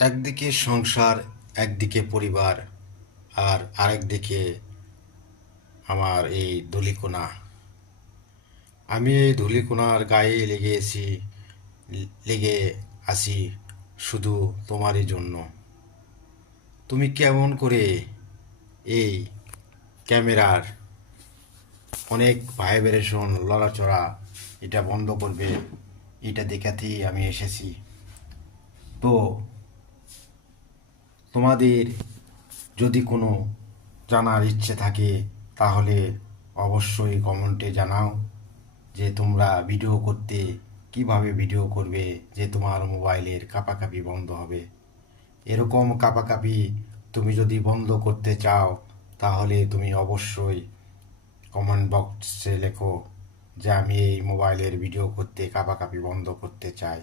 একদিকে সংসার, একদিকে পরিবার, আর আরেকদিকে আমার এই ধূলিকণা। আমি এই ধূলিকণার গায়ে লেগে আছি শুধু তোমারই জন্য। তুমি কেমন করে এই ক্যামেরার অনেক ভাইব্রেশন, লড়াচড়া এটা বন্ধ করবে, এটা দেখাতেই আমি এসেছি। তো তোমাদের যদি কোনো জানার ইচ্ছে থাকে তাহলে অবশ্যই কমেন্টে জানাও যে তোমরা ভিডিও করতে কিভাবে ভিডিও করবে যে তোমার মোবাইলের কাঁপাকাঁপি বন্ধ হবে। এরকম কাঁপাকাঁপি তুমি যদি বন্ধ করতে চাও তাহলে তুমি অবশ্যই কমেন্ট বক্সে লেখো যে আমি এই মোবাইলের ভিডিও করতে কাঁপাকাঁপি বন্ধ করতে চাই।